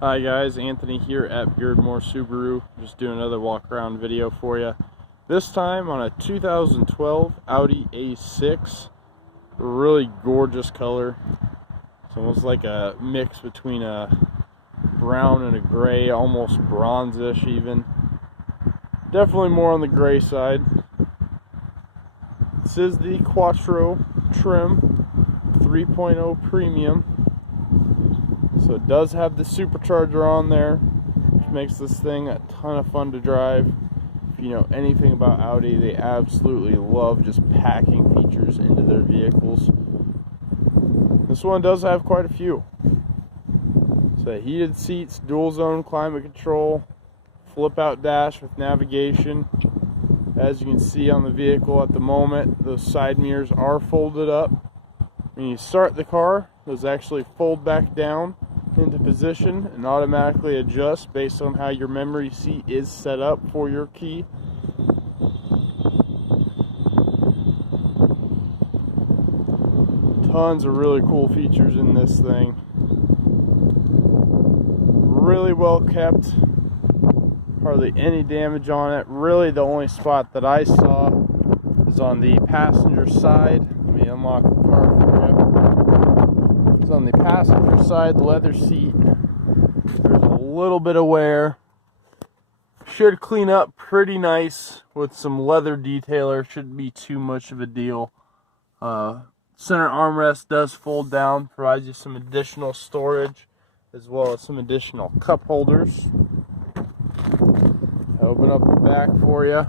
Hi guys, Anthony here at Beardmore Subaru. Just doing another walk around video for you. This time on a 2012 Audi A6. Really gorgeous color. It's almost like a mix between a brown and a gray, almost bronzish even. Definitely more on the gray side. This is the Quattro trim 3.0 premium. So it does have the supercharger on there, which makes this thing a ton of fun to drive. If you know anything about Audi, they absolutely love just packing features into their vehicles. This one does have quite a few. So heated seats, dual zone climate control, flip out dash with navigation. As you can see on the vehicle at the moment, those side mirrors are folded up. When you start the car, those actually fold back down into position and automatically adjust based on how your memory seat is set up for your key. Tons of really cool features in this thing. Really well kept. Hardly any damage on it. Really the only spot that I saw is on the passenger side. Let me unlock the car for you. It's on the passenger side, the leather seat. There's a little bit of wear. Should clean up pretty nice with some leather detailer. Shouldn't be too much of a deal. Center armrest does fold down, provides you some additional storage as well as some additional cup holders. Open up the back for you.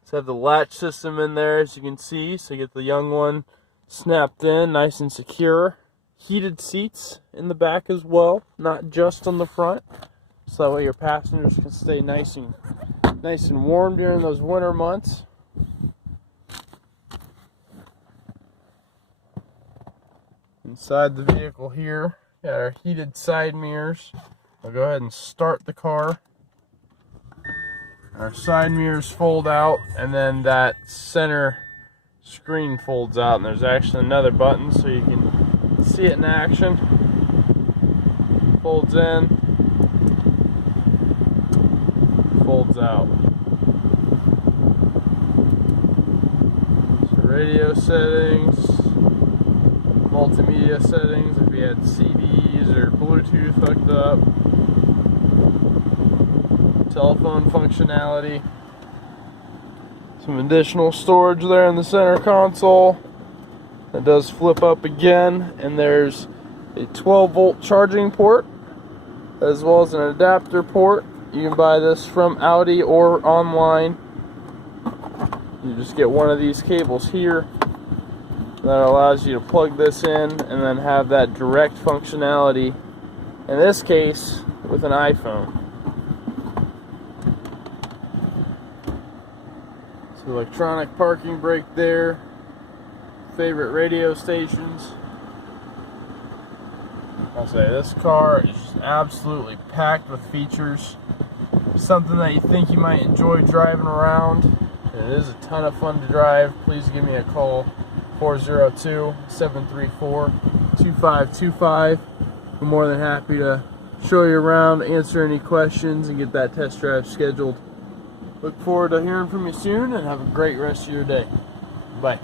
Let's have the latch system in there, as you can see, so you get the young one snapped in, nice and secure. Heated seats in the back as well, not just on the front, so that way your passengers can stay nice and warm during those winter months. Inside the vehicle here, got our heated side mirrors. I'll go ahead and start the car. Our side mirrors fold out, and then that center screen folds out, and there's actually another button so you can see it in action. Folds in, folds out. So radio settings, multimedia settings if you had CDs or Bluetooth hooked up. Telephone functionality. Some additional storage there in the center console. That does flip up again, and there's a 12-volt charging port as well as an adapter port. You can buy this from Audi or online. You just get one of these cables here that allows you to plug this in and then have that direct functionality, in this case with an iPhone. Electronic parking brake there, favorite radio stations. I'll say this car is just absolutely packed with features. Something that you think you might enjoy driving around. It is a ton of fun to drive. Please give me a call, 402-734-2525. I'm more than happy to show you around, answer any questions, and get that test drive scheduled. Look forward to hearing from you soon, and have a great rest of your day. Bye.